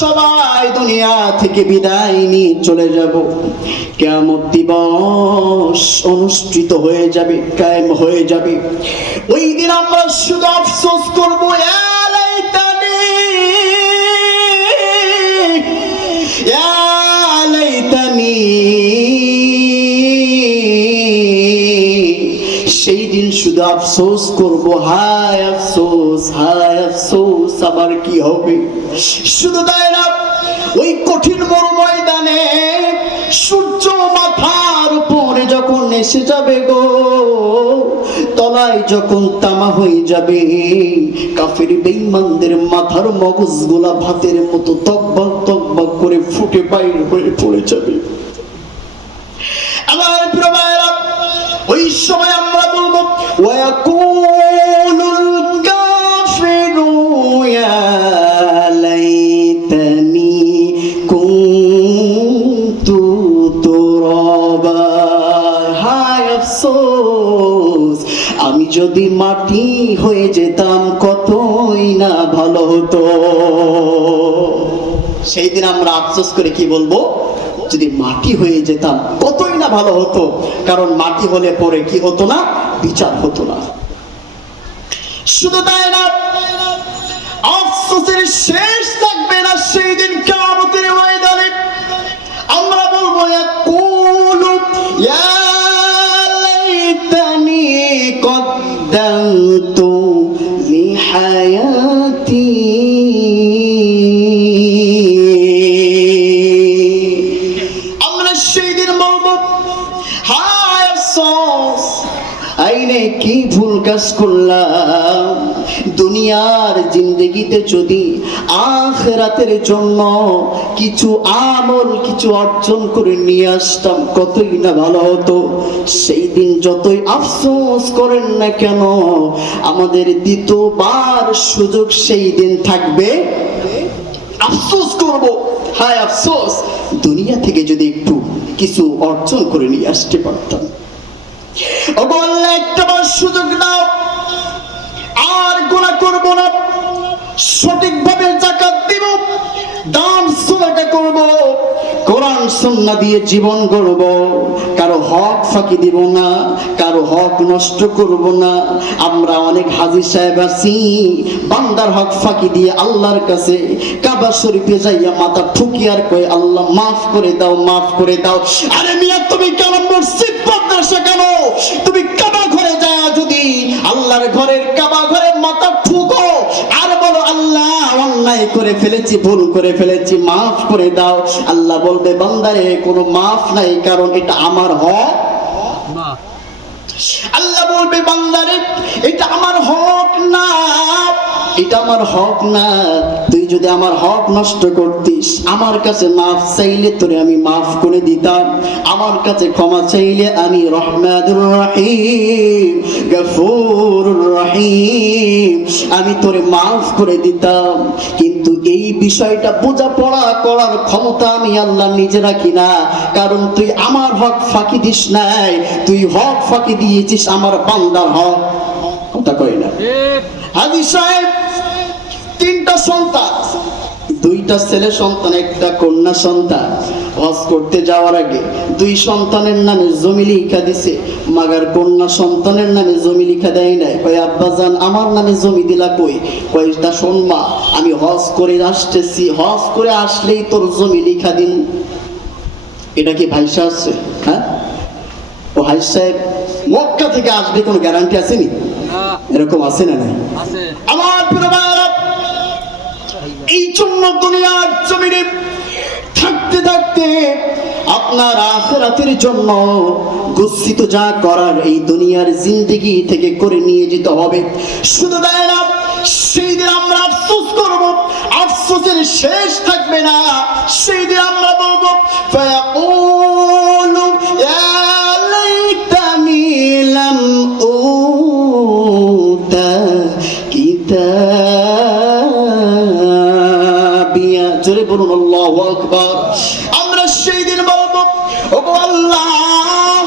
সবাই দুনিয়া থেকে বিদায় নিয়ে চলে যাব, কিয়ামত দিবস অনুষ্ঠিত হয়ে যাবে, কায়েম হয়ে যাবে। ওই দিন আমরা শুধু আফসোস করব, ইয়া লাইতানি ইয়া লাইতানি। সেই দিন শুধু আফসোস করব, হায় আফসোস, হায় আফসোস, আমার কি হবে। শুধু তাই না, ওই কঠিন মরু ময়দানে সূর্য মাথার উপরে যখন এসে যাবে গো, তলায় যখন তামা হয়ে যাবে, কাফের বেঈমানদের মাথার মগজগুলা ভাতের মতো তকবক তকবক করে ফুটে বাইর হয়ে পড়ে যাবে। আমার প্রিয় ভাইরা, ওই সময় আমরা বলবো, ওয়াকুলুল কাফিরু ইয়া লাইতানি কুনতু তুরাবা। হায় আফসোস, আমি যদি মাটি হয়ে যেতাম কতই না ভালো হতো। সেই দিন আমরা আফসোস করে কি বলবো, যদি মাটি হয়ে যেতাম কতই না ভালো হতো। কারণ মাটি হলে পরে কি হতো না, বিচার হতো না। শুধু তাই না, আফসোসের শেষ থাকবে না। সেই দিন কিয়ামতের ময়দানে আমরা বলবো, ইয়াকুলু ইয়া লাইতানি কদ্দামতু লিহায়াতি। কি ভুল কাজ করলাম, দুনিয়ার জিন্দেগিতে যদি আখিরাতের জন্য কিছু আমল, কিছু অর্জন করে নিয়ে আসতাম কতই না ভালো হতো। সেই দিন যতই আফসোস করেন না কেন, আমাদের দ্বিতীয়বার সুযোগ সেই দিন থাকবে। আফসোস করব, হায় আফসোস, দুনিয়া থেকে যদি একটু কিছু অর্জন করে নিয়ে আসতে পারতাম। আল্লাহ একটাবার সুযোগ দাও, আর গুনাহ করব না, সঠিকভাবে যাকাত দিব, দান সাদাকা করব, কোরআন সুন্নাহ দিয়ে জীবন গড়ব, কারো হক ফাঁকি দিব না, কারো হক নষ্ট করব না। আমরা অনেক হাজী সাহেব আছি, বান্দার হক ফাঁকি দিয়ে আল্লাহর কাছে কাবা শরীফে যাইয়া মাথা ঠুকি আর কয়, আল্লাহ মাফ করে দাও, মাফ করে দাও। আরে মিয়া, তুমি কেন মসজিদ মাদ্রাসা, কেন তুমি কাবা ঘরে যায় যদি আল্লাহর ঘরের কাবা ঘরে মাথা ঠুকো আর বলো, আল্লাহ অন্যায় করে ফেলেছি, ভুল করে ফেলেছি, মাফ করে দাও। আল্লাহ বলবে, বান্দারে কোনো মাফ নাই, কারণ এটা আমার হক। আল্লাহ বলবে, বান্দারে এটা আমার হক না, এটা আমার হক না। তুই যদি আমার হক নষ্ট করতিস, আমার কাছে মাফ চাইলে তোরে আমি মাফ করে দিতাম, আমার কাছে ক্ষমা চাইলে আমি রহমানুর রহিম, গফুরুর রহিম, আমি তোরে মাফ করে দিতাম। কিন্তু এই বিষয়টা বোঝাপড়া করার ক্ষমতা আমি আল্লাহ নিজে রাখি না, কারণ তুই আমার হক ফাঁকি দিস নাই, তুই হক ফাঁকি দিয়েছিস আমার বান্দার হক। কথা কই না? হাজী সাহেব তিনটা সন্তান, দুইটা ছেলে সন্তান, একটা কন্যা সন্তান। হজ করতে যাওয়ার আগে দুই সন্তানের নামে জমি লিখা দিছে, মাগার কন্যা সন্তানের নামে জমি লিখা দেয় নাই। কয়, আব্বাজান আমার নামে জমি দিলা কই? কয়, তা শোন মা, আমি হজ করে আসতেছি, হজ করে আসলেই তোর জমি লিখা দিন। এটা কি ভাইসা আছে? হ্যাঁ, ও হাই সাহেব মক্কা থেকে আসবে কোনো গ্যারান্টি আসেনি? এরকম আছে না? না আমার প্রিয় ভাইরা, এই জন্য দুনিয়ার জমিনে থাকতে থাকতে আপনার আখিরাতের জন্য গচ্ছিত যা করার এই দুনিয়ার জিন্দেগি থেকে করে নিয়ে যেতে হবে। শুধু তাই না, সেই দিন আমরা আফসোস করব, আফসোসের শেষ থাকবে না। সেই দিন আমরা বলবো, ফায়াকুলু ইয়া লাইতানি লাম উতা কিতাবিয়া। জোরে বলুন আল্লাহু আকবার। আমরা সেই দিন বলবো, ওগো আল্লাহ,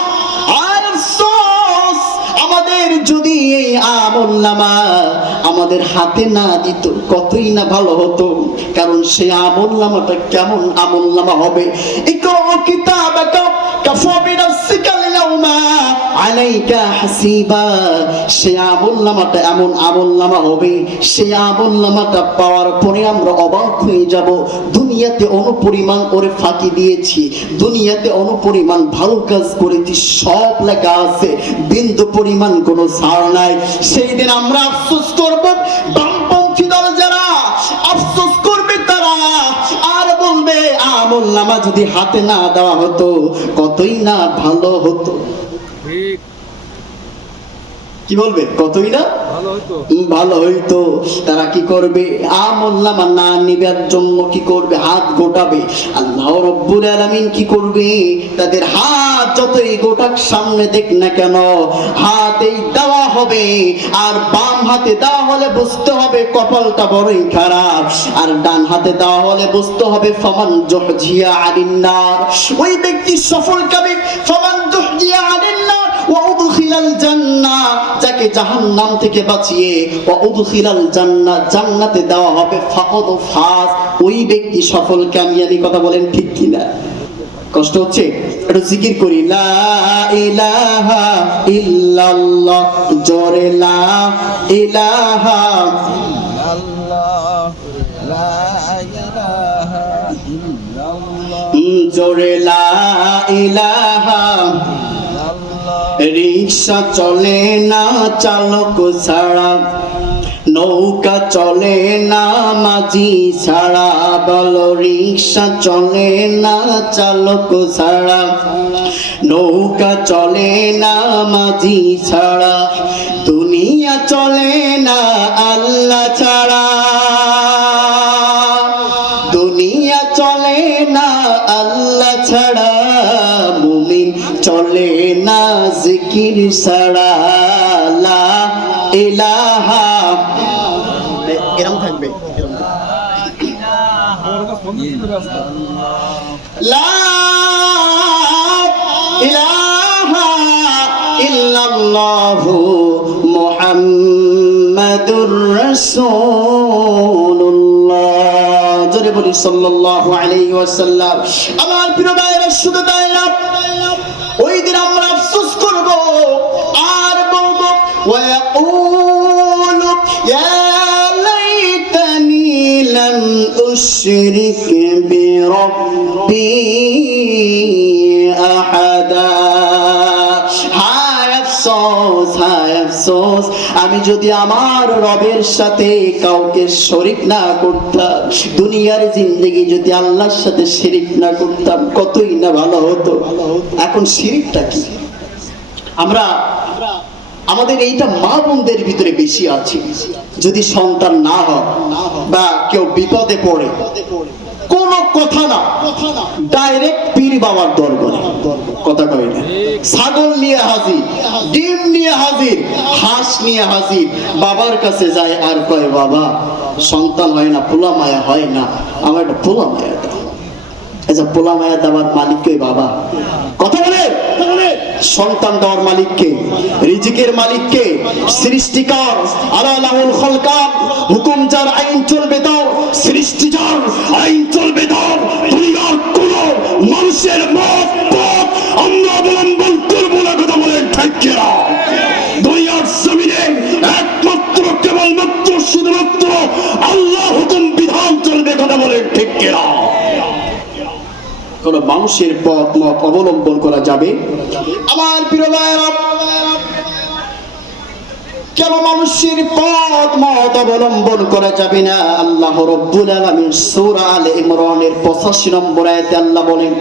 আফসোস, আমাদের যদি এই আমলনামা আমাদের হাতে না দিত কতই না ভালো হতো। কারণ সেই আমলনামাটা কেমন আমলনামা হবে? ইকরা কিতাবাকা কাফা বিনাফসিকা আল-ইয়াওমা আলাইকা হাসিবা। সেই আমলনামাটা এমন আমলনামা হবে, সেই আমলনামাটা পাওয়ার পরে আমরা অবাক হয়ে যাব। দুনিয়াতে অনুপরিমাণ ওরে ফাঁকি দিয়েছি, দুনিয়াতে অনুপরিমাণ ভালো কাজ করেছি, সব লেখা আছে, বিন্দু পরিমাণ কোনো ছাড় নাই। সেই দিন আমরা আফসোস করব, বামপন্থী দল যারা আফসোস করবে তারা আর বলবে আমলনামা যদি হাতে না দেওয়া হতো কতই না ভালো হতো। ঠিক কি বলবে? কতই না ভালো হইতো। তারা কি করবে? আমলনামা না নিবার জন্য কি করবে? হাত গোটাবে। আল্লাহ রাব্বুল আলামিন কি করবে? তাদের হাত যতই গোটাক সামনে দেখ না কেন, হাতেই দেওয়া হবে। আর বাম হাতে দেওয়া হলে বুঝতে হবে কপালটা বড়ই খারাপ, আর ডান হাতে দেওয়া হলে বুঝতে হবে ফামান জুহজিয়া আনিন নার, ওই ব্যক্তি সফলকামী। ফামান জুহজিয়া আনিন নার ওয়া উদখিলাল জান্নাহ, যাকে জাহান্নাম থেকে বাঁচিয়ে ওয়া উদখিলাল জান্নাহ, জান্নাতে দেওয়া হবে। ফাকাদ ফাজ, ওই ব্যক্তি সফল কামিয়াবি। কথা বলেন ঠিক কিনা? কষ্ট হচ্ছে? একটু জিকির করি, লা ইলাহা ইল্লাল্লাহ, জোরে লা ইলাহা আল্লাহ লা ইলাহা ইল্লাল্লাহ, জোরে লা ইলাহা। রিক্সা চলে না চালক ছাড়া, নৌকা চলে না মাঝি ছাড়া। বলো, রিক্সা চলে না চালক ছাড়া, নৌকা চলে না মাঝি ছাড়া। দুনিয়া চলে না আল্লাহ ছাড়া, দুনিয়া চলে না আল্লাহ ছাড়া। মুমিন চলে না জিকির ছাড়া। লা ইলাহা, এরকম থাকবে, লা ইলাহা ইল্লাল্লাহু মুহাম্মাদুর রাসূলুল্লাহ। জোরে বলি সাল্লাল্লাহু আলাইহি ওয়াসাল্লাম। আমার প্রিয় ভাইরা, শুধু তাই না, ওই দিন আমরা আফসোস করব আর বলব ওয়ায়াকুলু ইয়া লাইতানি লাম উশরিক বিরাব্বি আহাদা। হায় আফসোস, হায় আফসোস, আমি যদি আমার রবের সাথে কাউকে শরীক না করতাম, দুনিয়ার জিন্দেগি যদি আল্লাহর সাথে শিরিক না করতাম কতই না ভালো হতো। এখন শিরিকটা কি? আমরা আমাদের এইটা মা বোনদের ভিতরে বেশি আছে। যদি সন্তান না হয় বা কেউ বিপদে পড়ে, কোন কথা না, ডাইরেক্ট পীর বাবার দরবারে। কথা কই না? ছাগল নিয়ে হাজির, ডিম নিয়ে হাজির, হাঁস নিয়ে হাজির, বাবার কাছে যায় আর কয়, বাবা সন্তান হয় না, পোলা মায়া হয় না, আমার একটা পোলা মায়া দাও। আচ্ছা, পোলা মায়া দেওয়ার মালিক কে? বাবা। কথা বলে, সন্তান দেওয়ার মালিক কে? রিজিকের মালিক কে? সৃষ্টিকার। আলা লাহুল খালকাত, হুকুম যার, আইন চলবে তার। সৃষ্টি যার, আইন চলবে তার। দুনিয়ার কোন মানুষের মত পথ আমরা অবলম্বন করব না। কথা বলেন ঠিক কিনা? দুনিয়ার জমিনে একমাত্র কেবলমাত্র শুধুমাত্র আল্লাহ হুকুম বিধান চলবে। কথা বলেন ঠিক কিনা? কোন মানুষের পথ মত অবলম্বন করা যাবে? আমার প্রিয় ভাইরা, কেন মানুষের পথ মত অবলম্বন করা যাবে না? আল্লাহ রাব্বুল আলামিন সূরা আলে ইমরানের 85 নম্বর আয়াতে আল্লাহ বলেন,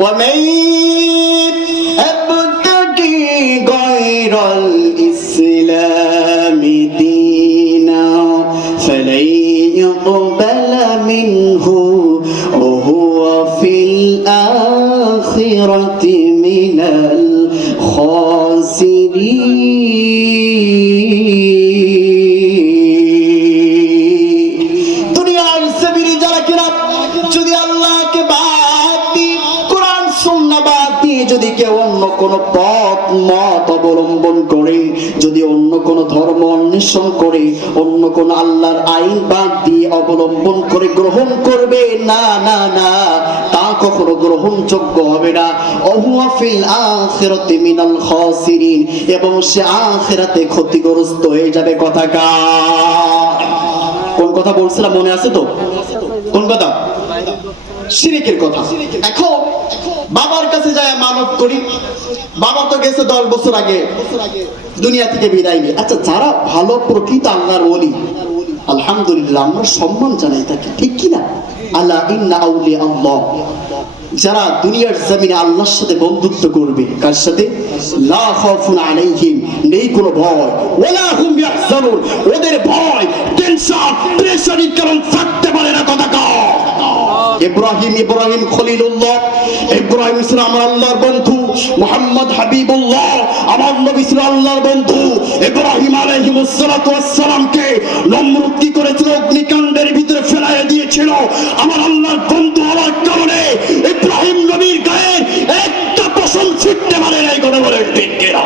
ওয়া মান ইয়াবতাগি গায়রাল ইসলামি দীনা ফালাই ইউকবালা মিনহু ওয়া হুয়া ফিল আখিরাতি মিনাল খাসিরিন। দুনিয়ার জমিনে যারা কিনা যদি আল্লাহকে বাদ দিয়ে, কোরআন সুন্নাহ বাদ দিয়ে যদি কেউ অন্য কোন পথ মত অবলম্বন অবলম্বন করে, যদি অন্য কোন ধর্ম অন্বেষণ করে, অন্য কোন আল্লাহর আইন বাদ দিয়ে অবলম্বন করে গ্রহণ করবে, না না না, তা কখনো গ্রহণযোগ্য হবে না। ওহুয়া ফিল আখিরাতি মিনাল খাসিরিন, এবং সে আখিরাতে ক্ষতিগ্রস্ত হয়ে যাবে। কথাকার কোন কথা বলছিলাম মনে আছে তো? কোন কথা? শিরকের কথা। এখন বাবার কাছে যায় মানত করি, বাবা তো গেছে 10 বছর আগে দুনিয়া থেকে বিদায় নিয়ে। আচ্ছা, যারা ভালো প্রকৃত আল্লাহর ওলি, আলহামদুলিল্লাহ আমরা সম্মান জানাই তাকে, ঠিক কি না? আল্লাহ ইন্না আউলিয়া আল্লাহ, যারা দুনিয়ার জমিনে আল্লাহর সাথে বন্ধুত্ব করবে, কার সাথে? লা খাউফুন আলাইহিম, নেই কোনো ভয়, ওয়ালা হুম ইয়াহজানুন, ওদের ভয় টেনশন প্রেসারের কারণ থাকতে পারে না। কথা কও। ইব্রাহিম খলিলুল্লাহ, ইব্রাহিম ছিল আমার আল্লাহর বন্ধু, মুহাম্মদ হাবিবুল্লাহ আমার নবী ছিল আল্লাহর বন্ধু। ইব্রাহিম আলাইহিস সালাতু ওয়াস সালামকে নমরুদ কি করেছিল? অগ্নিকাণ্ডের ভিতরে ফেলাইয়া দিয়েছিল। আমার আল্লাহর বন্ধু হওয়ার কারণে ইব্রাহিম নবীর গায়ে একটা পশম ছুটতে পারে নাই। কথা বলে ঠিক কিনা?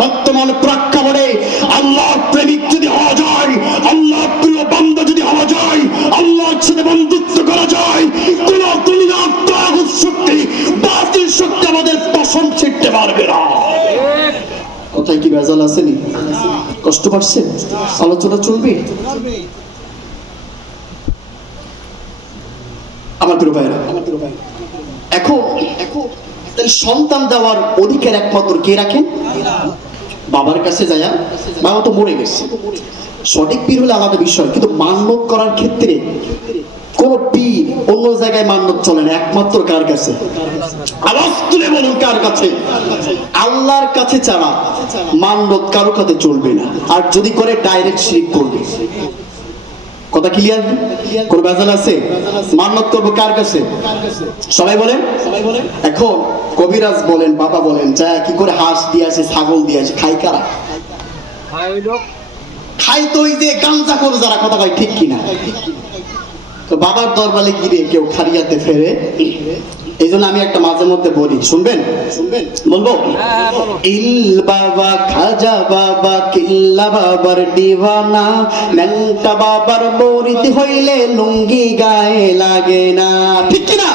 বর্তমান প্রেক্ষাপটে আল্লাহর প্রেমিক যদি হওয়া যায়, আল্লাহর প্রিয় বান্দা যদি হওয়া যায়, আল্লাহর সাথে বন্ধুত্ব করা যায়, কোন দুনিয়ার তাগুত শক্তি, বাতিল শক্তি আমাদের পশম ছিঁড়তে পারবে না। কোথায় কি ভেজাল আসেনি? কষ্ট পাচ্ছে? আলোচনা চলবে। আমার প্রিয় ভাইরা, এখন তাহলে সন্তান দেওয়ার অধিকার একমাত্র কে রাখেন? বাবার কাছে যায়। বাবা তো মরে গেছে, সঠিক পীর হলে আলাদা বিষয়, কিন্তু মান্যত করার ক্ষেত্রে কোন পীর অন্য জায়গায় মান্যত চলে না, একমাত্র কার কাছে? আওয়াজ তুলে বলুন, কার কাছে? আল্লাহর কাছে ছাড়া মান্যত কারো কাছে চলবে না। আর যদি করে ডাইরেক্ট শিরক করবে। কথা ক্লিয়ার? কোন ভেজাল আছে? মান্যত করবো কার কাছে? সবাই বলেন। এখন কবিরাজ বলেন, বাবা বলেন, যা কি করে হাঁস দিয়ে আসে, ছাগল দিয়ে আসে, খাই কারা? খাই তো ওই যে গাঞ্জা করে যারা। কথা কয় ঠিক কিনা? তো বাবার দরবারে গিয়ে কেউ খারিয়াতে ফেরে। এই জন্য আমি একটা মাঝে মধ্যে বলি, শুনবেন? বলবো? ইল বাবা খাজা বাবা কিল্লা বাবার দিওয়ানা, ন্যাংটা বাবার মুরিদ হইলে লুঙ্গি গায়ে লাগে না। ঠিক কিনা?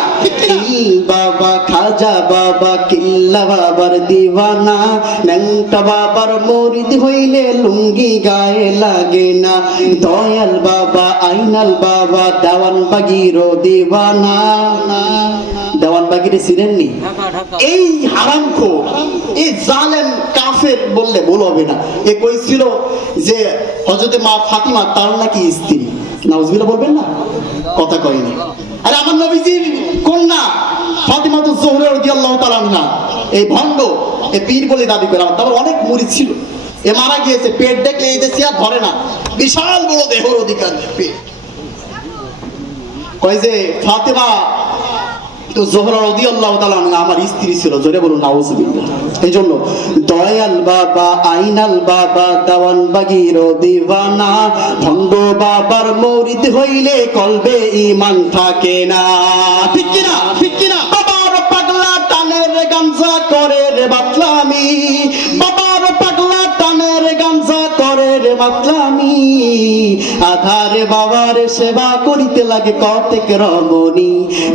ইল বাবা খাজা বাবা কিল্লা বাবার দিওয়ানা, ন্যাংটা বাবার মুরিদ হইলে লুঙ্গি গায়ে লাগে না। দয়াল বাবা আইনাল বাবা দেওয়ান বাগিরও দিওয়ানা। দেওয়ান বাগিরে চিনেননি? এই হারামখোর, এই জালেম কাফের বললে ভুল হবে না। এ কইছিল যে হযরতে মা ফাতিমা তার নাকি স্ত্রী। নাউজুবিল্লাহ বলবেন না? কথা কয়নি। আরে আমার নবীজির কন্যা ফাতিমা তো জোহরা রাদিয়াল্লাহু তাআলা আনহা, এই ভণ্ড এ পীর বলে দাবি করে। আমার তার অনেক মুরিদ ছিল। এ মারা গিয়েছে, পেট দেখলে এই দেশে আর ধরে না, বিশাল বড় দেহর অধিকার পেট। কয় যে ফাতিমা তো জোহরা রাদিয়াল্লাহু তাআলা আনহা আমার স্ত্রী ছিল। জোরে বলুন নাউজুবিল্লাহ। এইজন্য দয়াল বাবা আইনাল বাবা দেওয়ান বাগির দিওয়ানা, ভণ্ড বাবার মুরিদ হইলে কলবে ঈমান থাকে না। ঠিক কি না? ঠিক কি না? বাবার পাগলা টানের গাঞ্জা করে রে বাতলামি, বাবার পাগলা টানের গাঞ্জা করে রে বাতলামি, আধারে বাবার সেবা করিতে লাগে কতেক রমণী।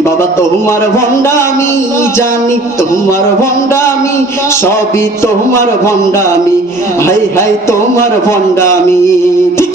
বাবা তোমার ভণ্ডামি জানি, তোমার ভণ্ডামি সবই তোমার ভণ্ডামি, হাই হাই তোমার ভণ্ডামি। ঠিক